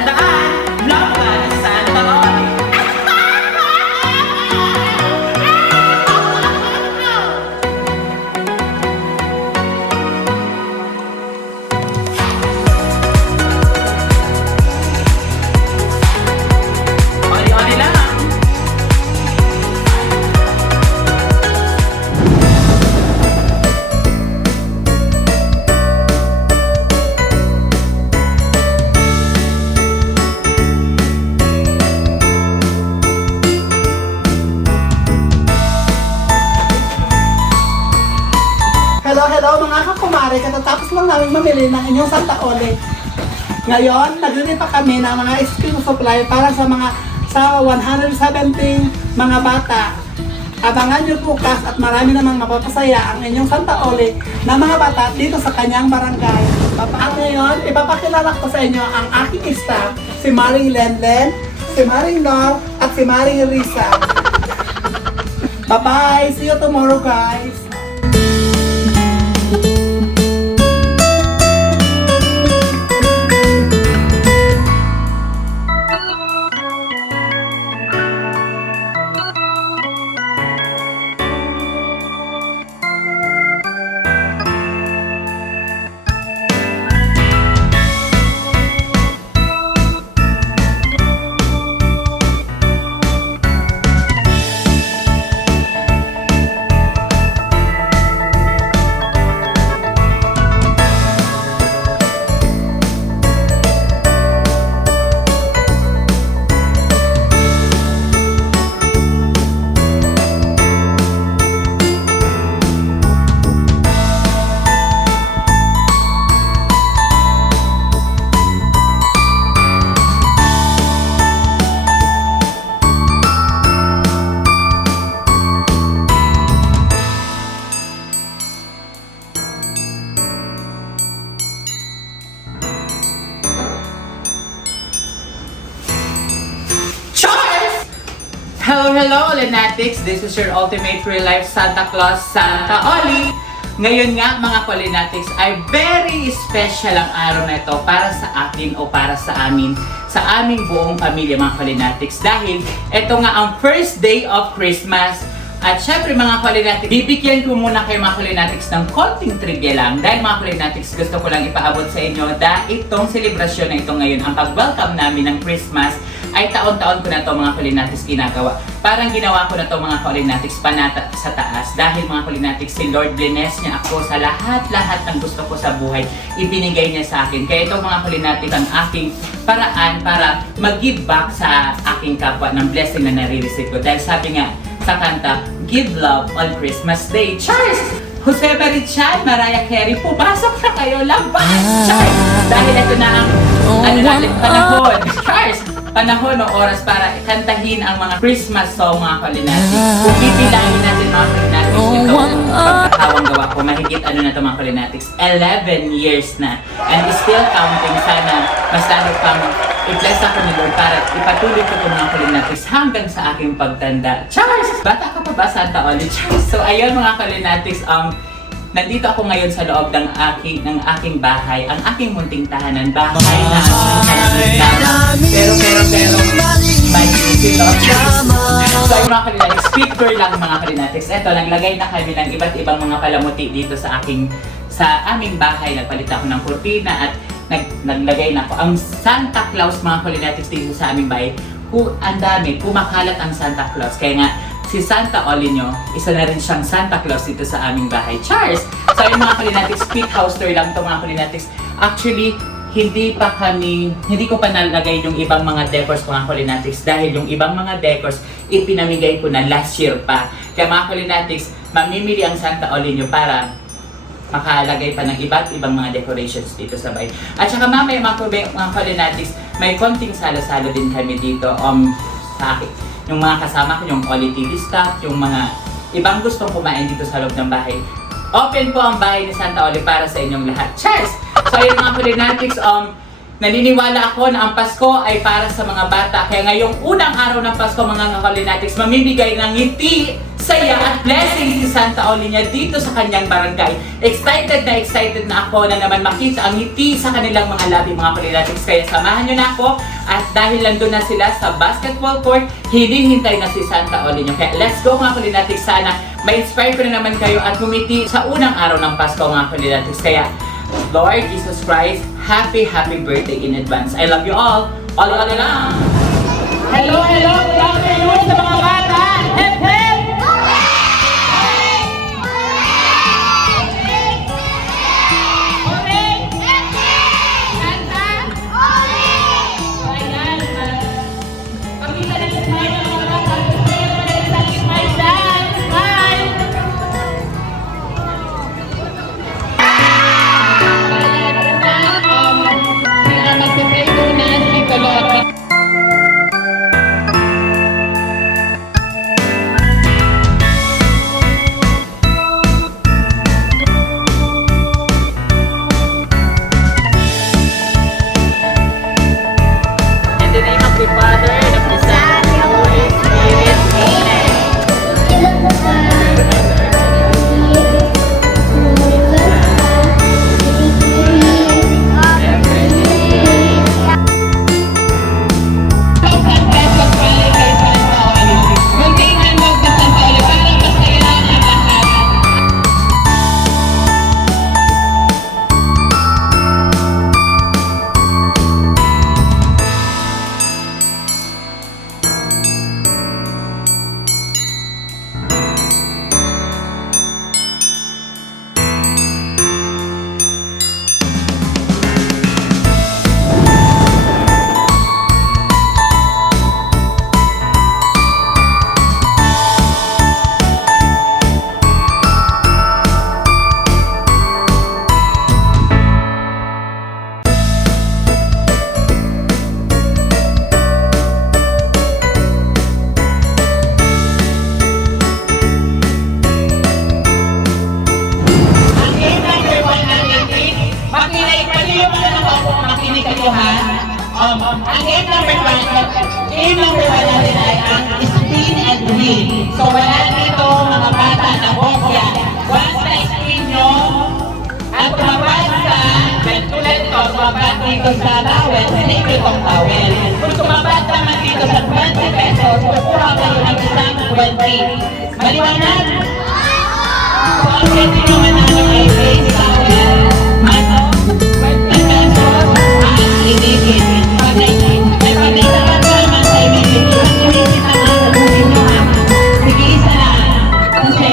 Tandaan, love ka na Santa Oli. Oli-oli lang. Hello mga kakumare, katatapos lang namin mamili ng inyong Santa Oli. Ngayon, naglili pa kami ng mga spring supply para sa 117 mga bata. Abangan nyo bukas at marami namang mapapasaya ang inyong Santa Oli na mga bata dito sa kanyang barangay. At ngayon, ipapakilala ko sa inyo ang aking staff, si Maring Lenlen, si Maring Nor, at si Maring Risa. Bye-bye! See you tomorrow, guys! Hello, Lenatics! This is your ultimate real life Santa Claus, Santa Oli! Ngayon nga mga Lenatics ay very special ang araw na ito para sa akin o para sa amin, sa aming buong pamilya mga Lenatics, dahil ito nga ang first day of Christmas. At syempre mga Lenatics, bibigyan ko muna kayo mga Lenatics ng konting trivia lang, dahil mga Lenatics gusto ko lang ipaabot sa inyo dahil itong selebrasyon na ito ngayon, ang pag-welcome namin ng Christmas, ay taon-taon ko na ito mga Lenatics ginagawa. Parang ginawa ko na ito mga Lenatics panata sa taas, dahil mga Lenatics si Lord bless niya ako sa lahat-lahat ng gusto ko sa buhay, ibinigay niya sa akin. Kaya ito mga Lenatics ang aking paraan para mag-give back sa aking kapwa ng blessing na nare-receive ko. Dahil sabi nga sa kanta, give love on Christmas Day. Cheers! Jose Marichan, Mariah Carey, pumasok na kayo, labas! Cheers! Dahil ito na ang natin panahon. Cheers! Panahon o oras para kantahin ang mga Christmas song mga Lenatics. Kung bibilangin natin mga Lenatics, ito pagkakawang gawa ko, mahigit na ito mga Lenatics, 11 years na. And still counting. Sana mas lalo pang i-bless ako ni Lord para ipatuloy ko ito mga Lenatics hanggang sa aking pagtanda. Charles! Bata ka pa ba, Santa Oli? Charles! So ayun mga Lenatics, nandito ako ngayon sa loob ng aking bahay, ang aking munting tahanan, bahay na pero magiging so ay mga Lenatics, quick tour lang mga Lenatics. Eto, naglagay na kami ng iba't ibang mga palamuti dito sa aming bahay. Nagpalit ako ng kurtina at naglagay na ako. Ang Santa Claus mga Lenatics dito sa aming bahay, ang dami, kumakalat ang Santa Claus. Kaya nga, si Santa Oli nyo, isa na rin siyang Santa Claus dito sa aming bahay. Cheers! So yung mga Lenatics, quick house tour lang ito mga Lenatics. Actually, hindi ko pa nalagay yung ibang mga decors mga Lenatics, dahil yung ibang mga decors ipinamigay ko na last year pa. Kaya mga Lenatics, mamimili ang Santa Oli nyo para makalagay pa ng iba't ibang mga decorations dito sa bahay. At saka mamaya mga Lenatics, may konting salo-salo din kami dito sa akin. Yung mga kasama ko, yung Oli TV staff, yung mga ibang gustong kumain dito sa loob ng bahay. Open po ang bahay ni Santa Oli para sa inyong lahat. Cheers! So yun mga Lenatics, naniniwala ako na ang Pasko ay para sa mga bata. Kaya ngayong unang araw ng Pasko mga Lenatics, mamimigay ng ngiti saya at blessing si Santa Olinia dito sa kanyang barangay. Excited na ako na naman makita ang ngiti sa kanilang mga labi, mga Kalinatics. Kaya samahan nyo na ako at dahil nandun na sila sa basketball court, hinihintay na si Santa Olinia. Kaya let's go mga Kalinatics, sana ma-inspire ko na naman kayo at humiti sa unang araw ng Pasko mga Kalinatics. Kaya Lord Jesus Christ, happy birthday in advance. I love you all. Oli lang! Hello! Good afternoon sa mga bata! Hep, hep! In the name of the Father, and of the Son, and of the Holy Spirit. Amen. Game number 1 natin ay ang spin and wheel. So wala dito mga bata na bokya. Once na-spin nyo at tumabasa, tulad ito, tumabasa dito sa towel, sinip itong towel. Kung tumabasa naman dito sa 20 pesos, kukuha kayo ng isang 20. Maliwanag? So ang pwede nyo manalo ay base towel, ano, 20 pesos, ang inigin. May pagkita ka naman sa ibigin. Inisip na nga sa buhin nyo ha. Sige, isa na. Kasi,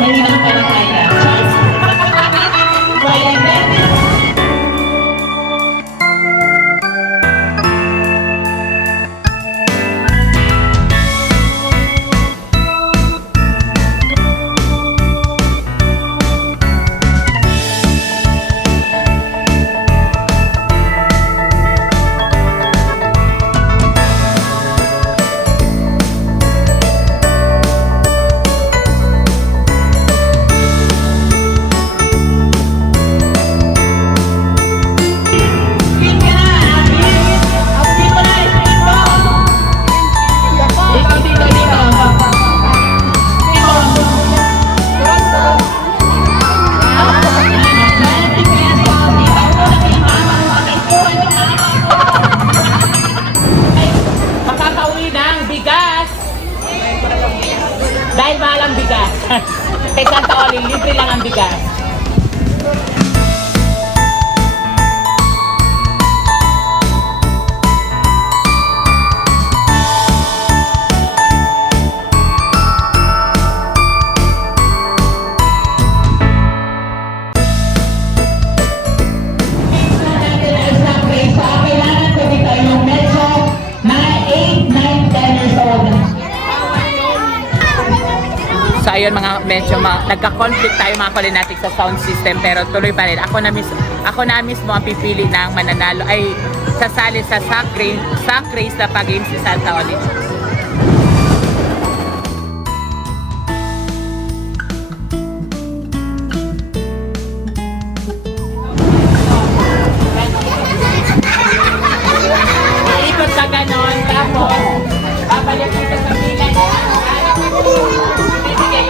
mahirap ka na kaya. Kaya, dahil mahal ang bigas. Kay Santa Oli, libre lang ang bigas. So ayun mga medyo nagka-conflict tayo mga Kalinatics sa sound system pero tuloy pa rin. Ako na mismo ang pipili ng mananalo ay sasali sa sack race na pag-game si Santa Oli. Ikot ka ganon tapos babalik dito sa bilan. Bibigay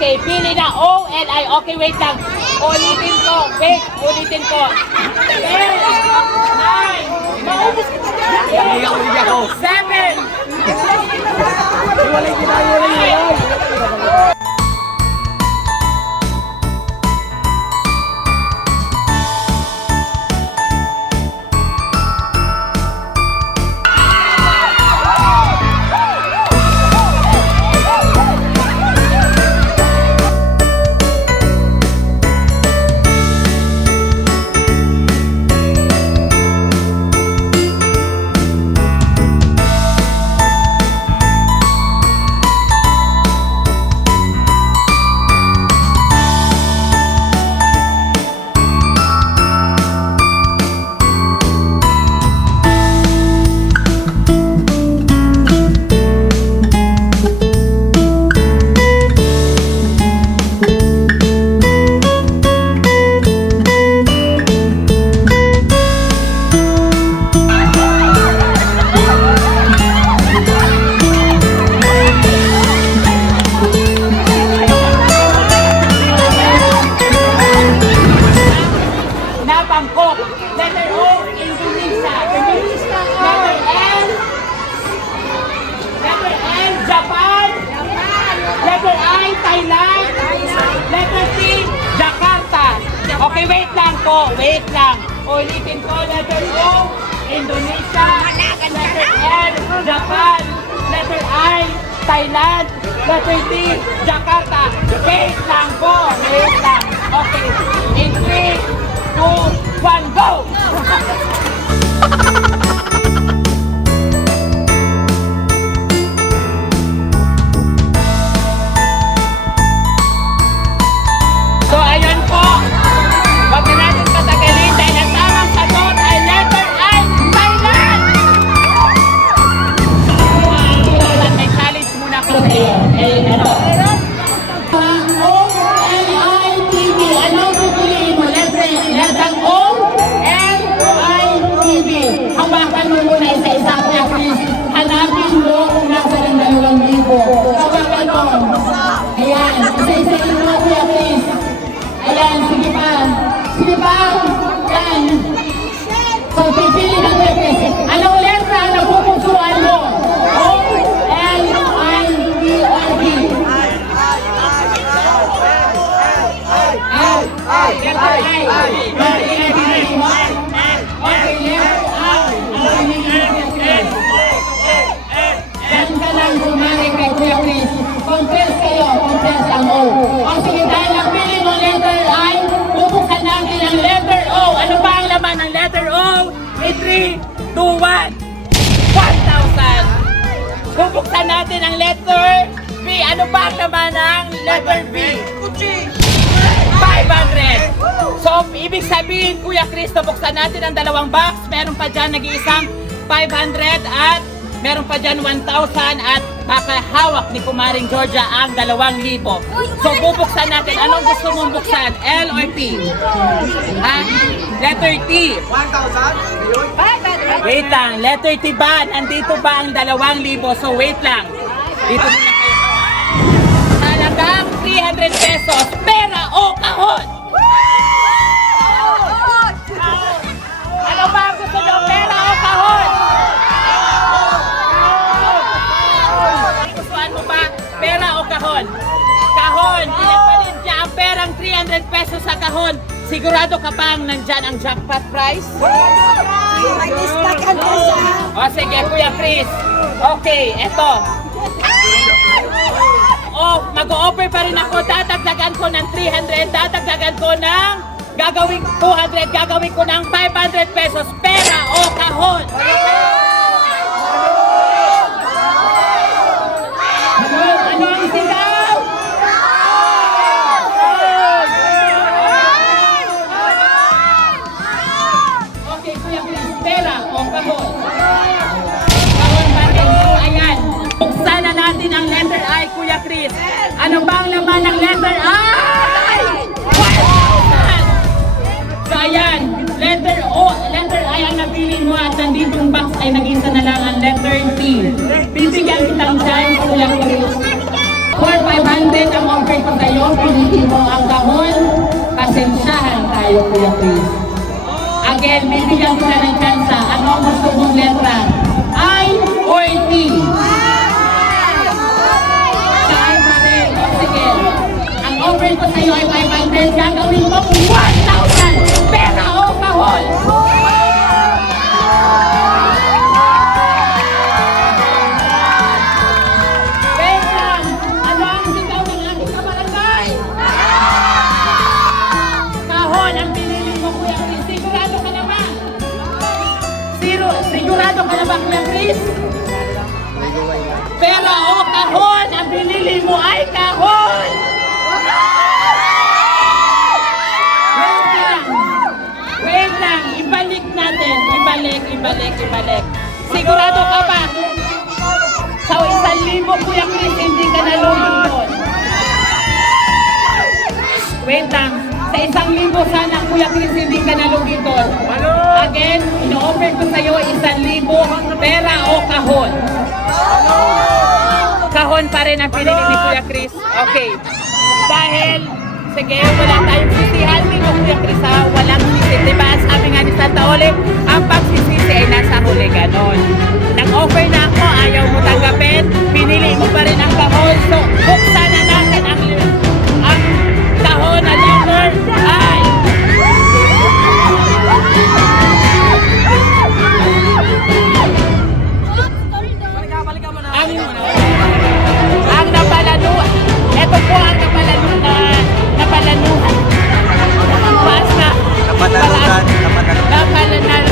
Okay, pili na O-L-I. Okay, wait lang. Ulitin ko. Wait, ulitin ko. 10, 9, maubos ka na. 7, Bangkok. Letter O, Indonesia. Letter L, Japan. Letter I, Thailand. Letter T, Jakarta. Okay, wait lang po. Wait lang. Ulitin ko. Letter O, Indonesia. Letter L, Japan. Letter I, Thailand. Letter T, Jakarta. Wait lang po. Wait lang. Okay. In 3, 2, 1, go! So, ayun po. Huwag na natin patagalin dahil ang tamang sagot ay letter I, Thailand! May challenge muna ko sa iyo. Ito. O-L-I-T-V. Ano pipiliin mo? Letter O-L-I-T-V. Hawakan mo muna isa-isa, Kuya Chris. Hanapin mo kung nasa ng 2,000. Hawakan mo. Ayan, isa-isahin mo, Kuya Chris. Ayan, sige pa. Sige pa. Ayan. So, pipili ka, Kuya Chris. Anong letra ang napupusuan mo? O-L-I-T-V. Diyan ka lang sumali kay Kuya Chris. Compress kayo, compress ang O. O sige, dahil ang pili mo letter I, bubuksan natin ang letter O. Ano ba ang laman ng letter O? In 3, 2, 1, 1,000. Bubuksan natin ang letter B. Ano ba ang laman ng letter B? 500. So, ibig sabihin, Kuya Chris, buksan natin ang dalawang box. Meron pa dyan nag-iisang 500 at meron pa dyan 1,000 at makahawak ni Kumaring Georgia ang 2,000. So, bubuksan natin. Anong gusto mong buksan? L or T? Ha? Letter T. 1,000? Wait lang. Letter T ba? Nandito ba ang 2,000? So, wait lang. Dito muna kayo. Talagang 300 pesos. Pera o kahon? Ano ba ang gusto nyo? Pera o kahon? Gustuhan mo ba? Pera o kahon? Kahon. Pinagpalit niya ang perang 300 pesos sa kahon. Sigurado ka bang nandyan ang jackpot prize? O sige, Kuya Chris. Okay, eto. Oh, mag-o-offer pa rin ako. Dadagdagan ko ng 300. Dadagdagan ko ng gagawin 200. Gagawin ko ng 500 pesos. Pera o kahon? Ano ang sigaw? Okay, Kuya Chris. Pera o kahon? Kahon pa rin. So, ayan. Buksan na natin ang letter I, Kuya Chris. Ano ba ang laman ng letter I? 1,000! So ayan, letter I ang napili mo at nanditong box ay nag-isa na lang ang letter T. Bibigyan kitang chance, Kuya Chris. For 500 din ang offer ko sa'yo, pinili mo ang kahon, pasensyahan tayo, Kuya Chris. Again, bibigyan ko na ng chance. Ano ang gusto mong letra? I or T? Saan pa rin? O sige. Ang offer ko sa'yo ay 500. Gagawin mo 1,000 pera o kahon. Wait lang. Ano ang sigaw ng aking kabarangay? Kahon ang pinili mo, Kuya Chris. Sigurado ka na ba? Sigurado ka na ba, Kuya Chris? Pera o kahon, ang pinili mo ay kahon! Wait lang, ibalik natin. Ibalik. Sigurado ka ba? Sa 1,000, Kuya Chris, hindi ka nalulog doon. Wait lang. Sa 1,000 sana, Kuya Chris, hindi ka nalugi doon. Again, ino-offer ko sa'yo 1,000 pera o kahon. Kahon pa rin ang pinili ni Kuya Chris. Okay. Dahil, sige, wala tayong sisihan. Kuya Chris, ha? Walang sisi. Diba? Sabi nga ni Santa Ole, ang pagsisisi ay nasa huli, ganon. Nag-offer na ako, ayaw mo tanggapin, pinili mo pa rin ang kahon. So, buksan na natin ang kahon na letter ay ang napalanuhan. Ito po ang napalanuhan. Basta. Napatalunan.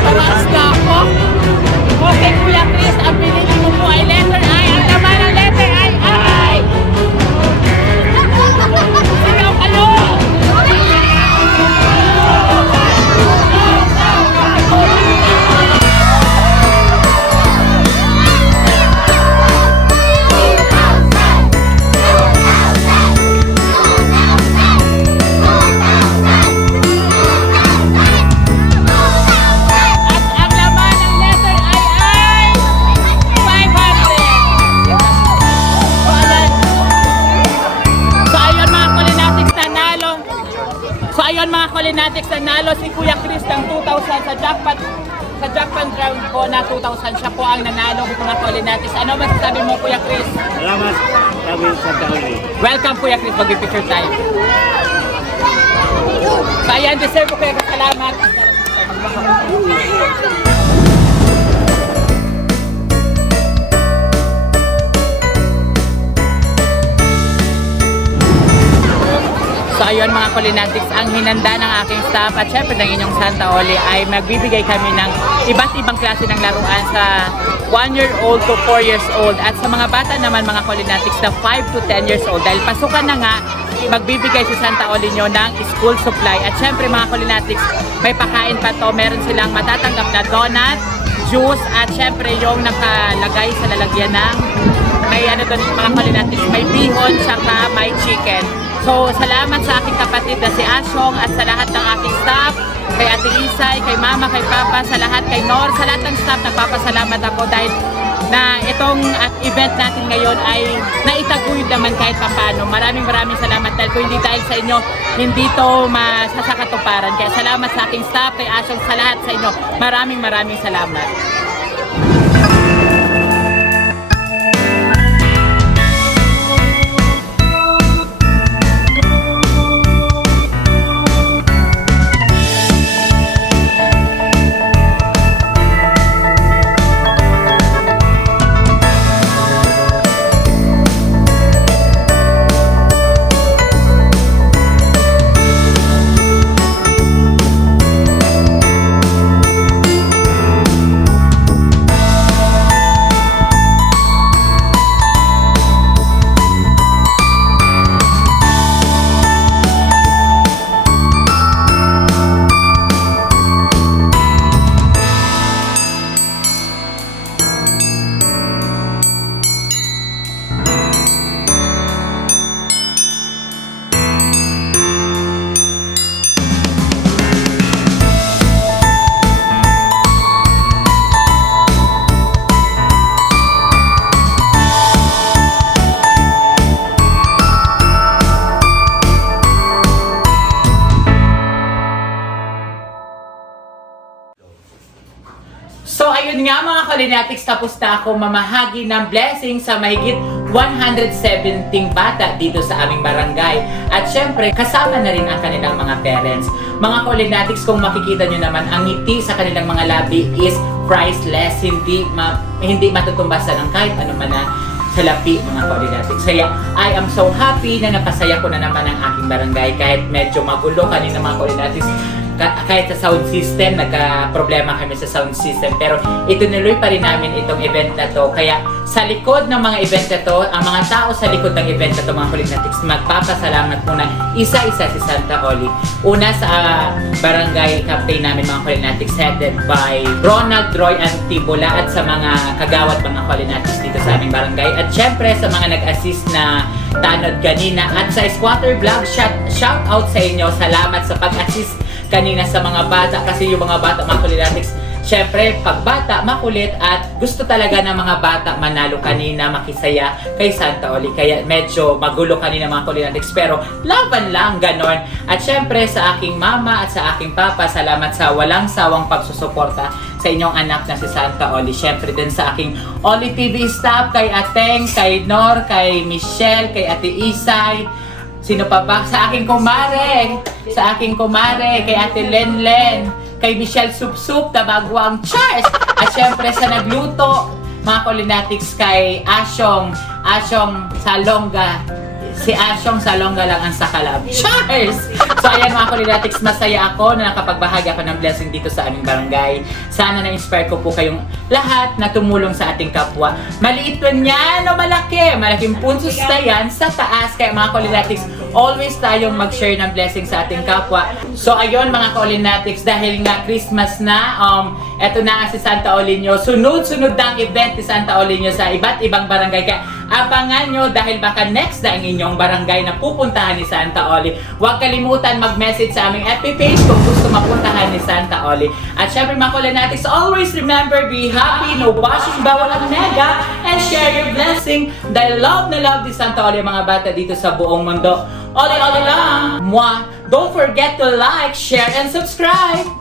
Paras na ako. Okay, Kuya Chris, ang pinili mo po ay letter I. Ang laman ng letter I ay sigaw kalo! Colinatics nanalo si Kuya Chris ng 2,000 sa jackpot round ko na 2,000. Siya po ang nanalo ng mga Colinatics. Ano masasabi mo, Kuya Chris? Salamat kami sa Tauli. Welcome, Kuya Chris. Mag-picture tayo. So ayan, deserve ko kayo. Salamat. So ayun mga Colinatics, ang hinanda ng aking staff at syempre ng inyong Santa Ole ay magbibigay kami ng iba't ibang klase ng laruan sa 1-year-old to 4 years old at sa mga bata naman mga Colinatics na 5 to 10 years old. Dahil pasukan na nga, magbibigay si Santa Ole nyo ng school supply. At syempre mga Colinatics, may pakain pa to. Meron silang matatanggap na donut, juice at syempre yung nakalagay sa lalagyan ng may ano doon mga Colinatics, may bihon saka may chicken. So, salamat sa aking kapatid na si Asyong at sa lahat ng aking staff, kay Ate Isay, kay Mama, kay Papa, sa lahat, kay Nor, sa lahat ng staff, nagpapasalamat ako dahil na itong event natin ngayon ay naitaguyod naman kahit papano. Maraming salamat dahil kung hindi dahil sa inyo, hindi to masasakatuparan. Kaya salamat sa aking staff, kay Asyong, sa lahat sa inyo. Maraming salamat. So ayun nga mga Kalinatics, tapos na ako mamahagi ng blessing sa mahigit 117 bata dito sa aming barangay. At syempre, kasama na rin ang kanilang mga parents. Mga Kalinatics, kung makikita nyo naman, ang ngiti sa kanilang mga labi is priceless. Hindi matutumbasan ng kahit ano man na salapi mga Kalinatics. Kaya I am so happy na napasaya ko na naman ang aking barangay kahit medyo magulo kanina mga Kalinatics. Kahit sa sound system, nagka-problema kami sa sound system. Pero itunuloy pa rin namin itong event na to. Kaya sa likod ng mga event na to, ang mga tao sa likod ng event na to, mga Kalinatics, magpapasalamat muna isa-isa si Santa Oli. Una sa barangay captain namin mga Kalinatics, headed by Ronald Roy Antibola, at sa mga kagawad mga Kalinatics dito sa aming barangay. At syempre sa mga nag-assist na tanod kanina. At sa Squatter Vlog, shout out sa inyo. Salamat sa pag-assist kanina sa mga bata, kasi yung mga bata mga Kalinatics, syempre pag bata makulit at gusto talaga ng mga bata manalo kanina, makisaya kay Santa Oli. Kaya medyo magulo kanina mga Kalinatics, pero laban lang, ganon. At syempre sa aking mama at sa aking papa, salamat sa walang sawang pagsusuporta sa inyong anak na si Santa Oli. Syempre din sa aking Oli TV staff, kay Ateng, kay Nor, kay Michelle, kay Ate Isay, sino pa ba? Sa aking kumare, kay Ate Lenlen, kay Michelle Supsup, Tabagwang Charles, at syempre sa nagluto, mga Kalinatics, kay Asyong Salonga. Si Asyong Salonga lang ang sakalab. Charles! So ayan mga Kalinatics, masaya ako na nakapagbahagi ako ng blessing dito sa aming barangay. Sana na-inspire ko po kayong lahat na tumulong sa ating kapwa. Maliit man yan o malaki, malaking punsos na yan sa taas. Kaya mga Kalinatics, always tayong mag-share ng blessing sa ating kapwa. So ayun mga Kalinatics, dahil nga Christmas na, eto na nga si Santa Oli nyo. Sunod-sunod na ang event ni Santa Oli nyo sa iba't ibang barangay. Kaya abangan nyo, dahil baka next na ang inyong barangay na pupuntahan ni Santa Oli. Huwag kalimutan mag-message sa aming FB page kung gusto mapuntahan ni Santa Oli. At syempre mga Kalinatics, always remember, be happy, no bashing, bawal ang nega, and share your blessing. Dahil love na love ni Santa Oli mga bata dito sa buong mundo. Oli lang! Mwah! Don't forget to like, share, and subscribe!